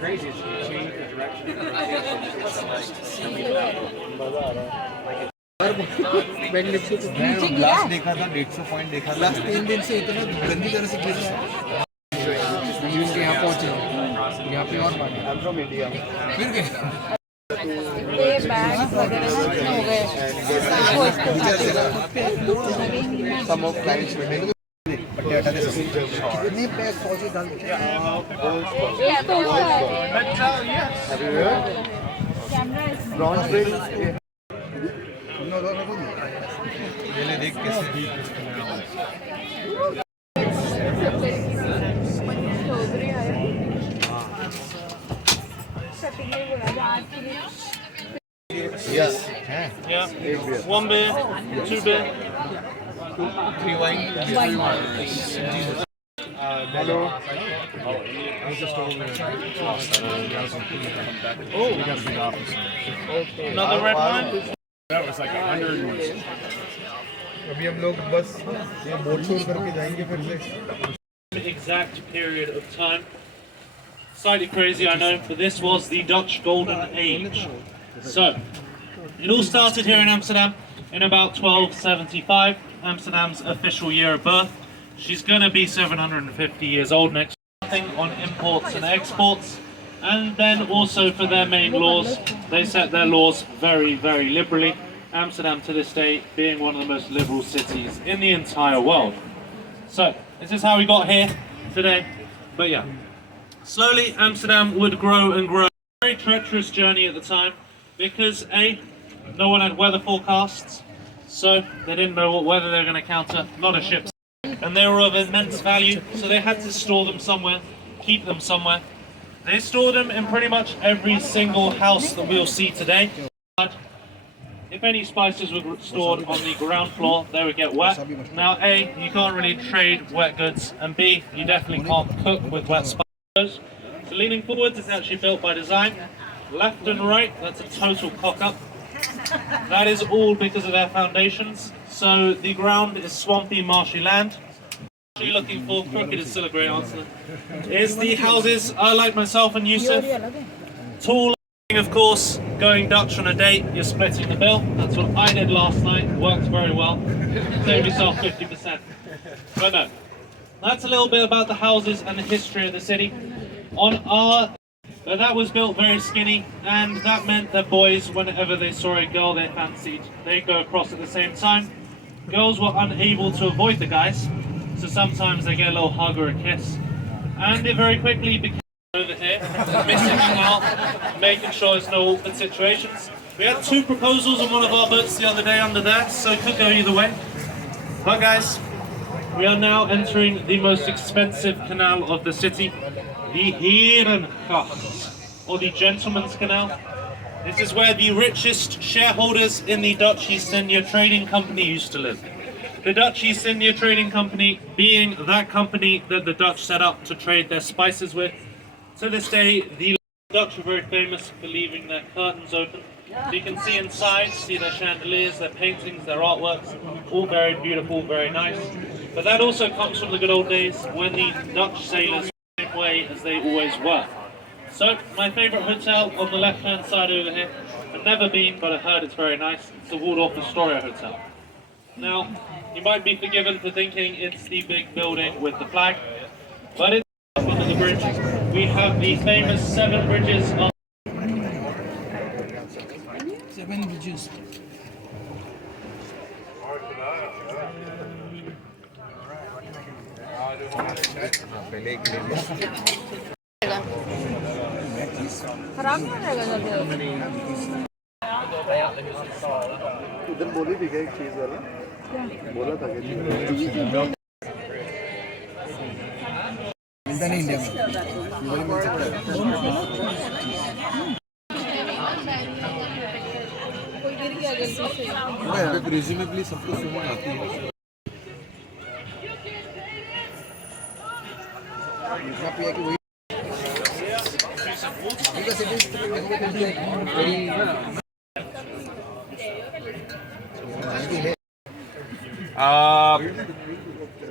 crazy. It's changed the direction of the rotation. Last देखा था 150 point देखा था लास्ट 3 दिन से इतना गंदी तरह से गिर रहा है इवन के यहाँ पहुँचे यहाँ पे और बात I'm from India फिर गए ये बैग वगैरह कितने हो गए some of clients were कितने पैक पहुँचे डाल ब्रॉन्ज ब्रेक पहले देख कैसे Yes. Yeah. One beer, two beer. 3 wine. Hello. I was just over there. Oh, another red wine. That was like 100. अभी हम लोग बस ये बोट छोड़ करके जाएंगे फिर से The exact period of time. Slightly crazy, I know, but this was the Dutch Golden Age. So, it all started here in Amsterdam in about 1275, Amsterdam's official year of birth. She's going to be 750 years old next year. On imports and exports. And then also for their main laws, they set their laws very, very liberally. Amsterdam to this day being one of the most liberal cities in the entire world. So, this is how we got here today. But yeah, slowly Amsterdam would grow and grow. Very treacherous journey at the time because A, no one had weather forecasts, so they didn't know what weather they were going to encounter, not a ship. And they were of immense value, so they had to store them somewhere, keep them somewhere. They stored them in pretty much every single house that we'll see today. If any spices were stored on the ground floor, they would get wet. Now, A, you can't really trade wet goods, and B, you definitely can't cook with wet spices. So leaning forwards is actually built by design. Left and right, that's a total cock-up. That is all because of their foundations. So the ground is swampy, marshy land. What you're looking for, crooked is still a great answer, is the houses are like myself and Yusuf. Tall, of course, going Dutch on a date, you're splitting the bill. That's what I did last night, worked very well. Save yourself 50%. But no, that's a little bit about the houses and the history of the city. But that was built very skinny, and that meant that boys, whenever they saw a girl they fancied, they'd go across at the same time. Girls were unable to avoid the guys, so sometimes they get a little hug or a kiss. And it very quickly became over here, missing out, making sure there's no awkward situations. We had 2 proposals on one of our boats the other day under there, so it could go either way. But guys, we are now entering the most expensive canal of the city, the Herengracht, or the Gentleman's Canal. This is where the richest shareholders in the Dutch East India Trading Company used to live. The Dutch East India Trading Company being that company that the Dutch set up to trade their spices with. To this day, the Dutch are very famous for leaving their curtains open. So you can see inside, see their chandeliers, their paintings, their artworks, all very beautiful, very nice. But that also comes from the good old days when the Dutch sailors were the same way as they always were. So, my favourite hotel on the left-hand side over here, I've never been, but I heard it's very nice. It's the Waldorf Astoria Hotel. Now, you might be forgiven for thinking it's the big building with the flag, but it's under the bridge. We have the famous 7 bridges of 7 bridges खराब नहीं हो जाएगा जब उधर बोली भी गई चीज वाला बोला था कि मिलता नहीं इंडिया में मुंबई में मिल सकता है प्रिज्यूमेबली सबको सुमन आती है यहाँ पे कि वही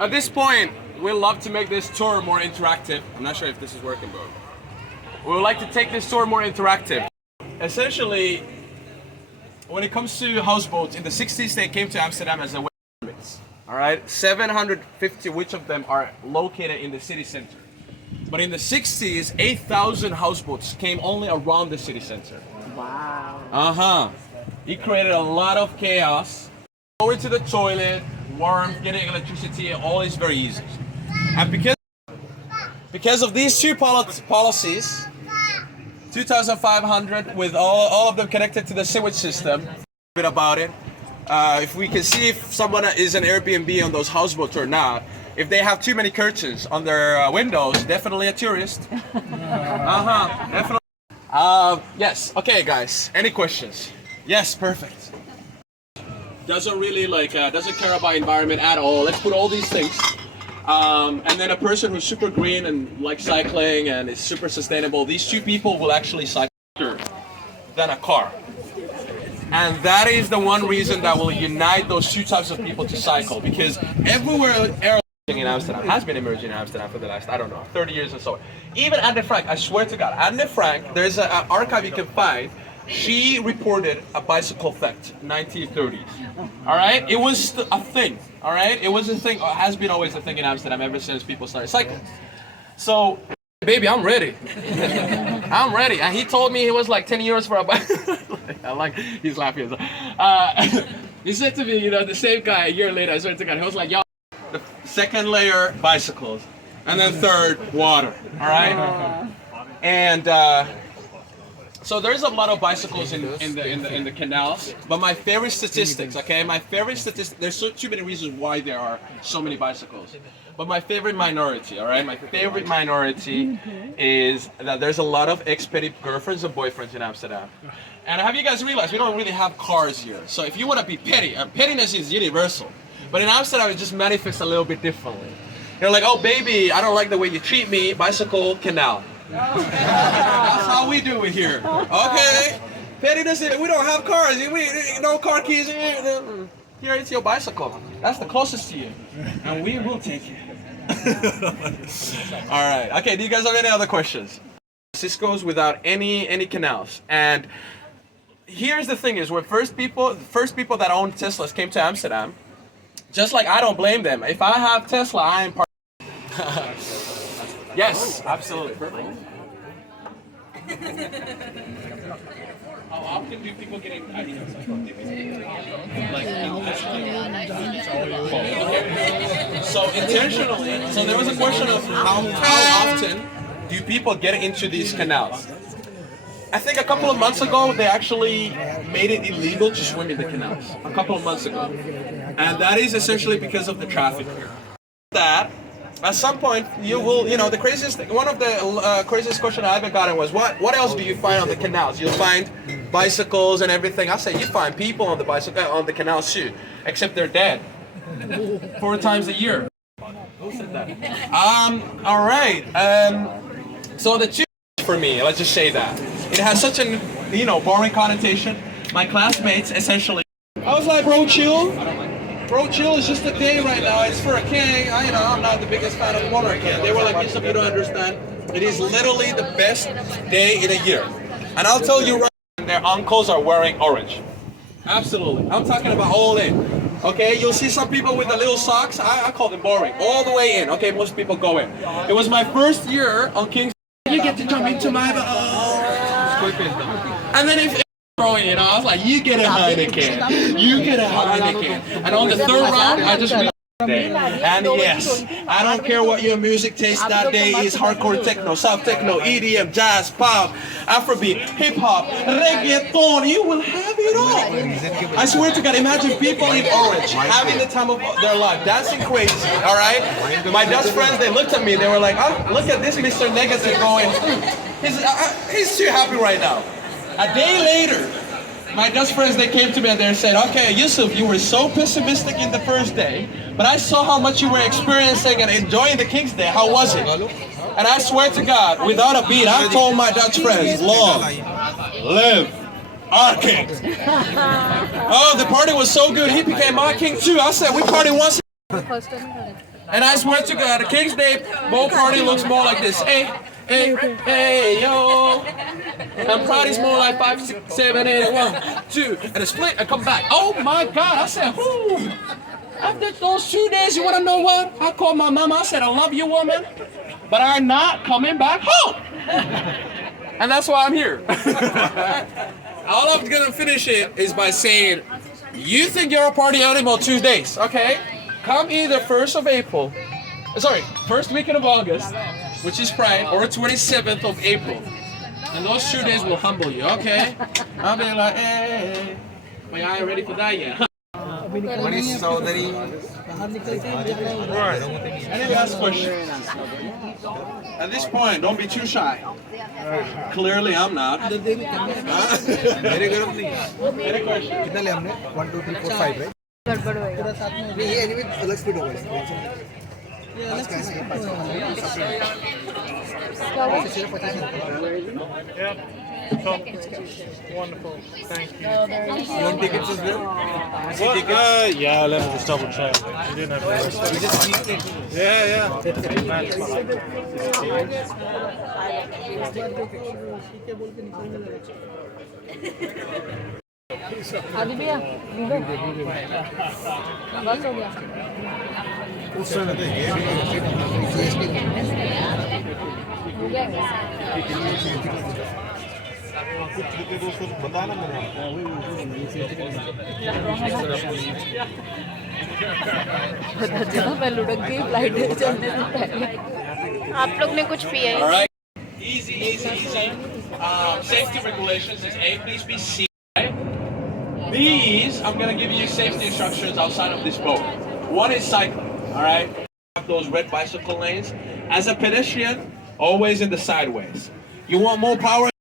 At this point, we'd love to make this tour more interactive. I'm not sure if this is working, bro. we would like to take this tour more interactive. Essentially, when it comes to houseboats, in the 60s they came to Amsterdam as a way permits. All right, 750 which of them are located in the city center. But in the 60s, 8,000 houseboats came only around the city center. Wow. It created a lot of chaos. Going to the toilet, warmth, getting electricity, all is very easy. And because of these two policies, 2,500 with all of them connected to the sewage system. A bit about it. If we can see if someone is an Airbnb on those houseboats or not. If they have too many curtains on their windows, definitely a tourist. Definitely. Yes. Okay, guys. Any questions? Yes. Perfect. Doesn't really doesn't care about environment at all. Let's put all these things. And then a person who's super green and likes cycling and is super sustainable. These two people will actually cycle faster than a car. And that is the one reason that will unite those two types of people to cycle, because everywhere in Amsterdam has been emerging in Amsterdam for the last, I don't know, 30 years or so. Even Anne Frank, I swear to God, Anne Frank, there's an archive you can find. She reported a bicycle theft, 1930s. All right, it was a thing. All right, it was a thing. Has been always a thing in Amsterdam ever since people started cycling. So, baby, I'm ready. I'm ready. And he told me he was like 10 euros for a bike. I like, he's laughing. He said to me, you know, the same guy a year later, I swear to God, he was like, yo, the second layer, bicycles. And then third, water. All right? And so there's a lot of bicycles in the canals. But my favorite statistics, okay? My favorite statistics, there's too many reasons why there are so many bicycles. But my favorite minority, all right? My favorite minority is that there's a lot of ex-petty girlfriends and boyfriends in Amsterdam. And have you guys realized we don't really have cars here? So if you want to be petty, pettiness is universal. But in Amsterdam, it just manifests a little bit differently. You're like, oh baby, I don't like the way you treat me. Bicycle, canal. That's how we do it here. Okay. Pettiness, we don't have cars. We no car keys. Here, it's your bicycle. That's the closest to you. And we will take you. All right. Okay, do you guys have any other questions? Cisco's without any canals. And here's the thing is, when the first people that owned Teslas came to Amsterdam, just like I don't blame them. If I have Tesla, I am part. Yes, absolutely. Perfect. How often do people get in? So intentionally, so there was a question of how often do people get into these canals? I think a couple of months ago, they actually made it illegal to swim in the canals. A couple of months ago. And that is essentially because of the traffic here. That, at some point, you will, you know, the craziest, one of the craziest questions I ever gotten was, what else do you find on the canals? You'll find bicycles and everything. I say, you find people on the bicycle, on the canals too, except they're dead. 4 times a year. Who said that? All right. So the two for me, let's just say that. It has such an, boring connotation. My classmates, essentially, I was like, bro, chill. Bro, chill is just a day right now. It's for a king. I'm not the biggest fan of monarchy. They were like, you don't understand. It is literally the best day in a year. And I'll tell you right now, their uncles are wearing orange. Absolutely. I'm talking about all in. Okay, you'll see some people with the little socks. I call them boring. All the way in. Okay, most people go in. It was my first year on King's. You get to jump into my and then if throwing it, I was like, you get a Heineken. You get a Heineken. And on the 3rd round, I just and yes, I don't care what your music taste that day is: hardcore techno, soft techno, EDM, jazz, pop, Afrobeat, hip hop, reggaeton. You will have it all. I swear to God, imagine people in orange having the time of their life, dancing crazy. All right, my Dutch friends, they looked at me, they were like, "Oh, look at this Mr. Negative going. He's too happy right now." A day later, my Dutch friends, they came to me and they said, okay, Yusuf, you were so pessimistic in the first day, but I saw how much you were experiencing and enjoying the King's Day. How was it? And I swear to God, without a beat, I told my Dutch friends, long live our king. Oh, the party was so good, he became our king too. I said, we party once. And I swear to God, the King's Day boat party looks more like this. Hey, hey, hey, yo. And pride is more like 5, 6, 7, 8, 1, 2, and a split and come back. Oh my God! I said, whoo! After those 2 days, you wanna know what? I called my mama. I said, I love you, woman, but I'm not coming back home. And that's why I'm here. All I'm gonna finish it is by saying, you think you're a party animal 2 days, okay? Come either 1st of April, sorry, 1st weekend of August, which is Pride, or 27th of April. And those 2 days will humble you, okay? I'll be like, hey, but I ain't ready for that yet. Manish Chaudhary. Any last questions? At this point, don't be too shy. Clearly, I'm not. मेरे गर्म नहीं है। Any questions? कितना ले हमने? 1, 2, 3, 4, 5 right? गड़बड़ होएगा। नहीं ये anyway अलग स्पीड होगा इसका। आज का है 5 क्या वो? सिर्फ 50 Wonderful. Thank you. You want tickets as well? What? Yeah, let me just double check. You didn't have to. We just need it. Yeah. आदि भैया लीलो बस हो गया हो गया पता चला मैं लुढ़क गई फ्लाइट चलने से पहले आप लोग ने कुछ पिया है All right. Easy. Safety regulations is A, please be C. These, I'm going to give you safety instructions outside of this boat. One is cycling, all right? Those red bicycle lanes. As a pedestrian, always in the sideways. You want more power?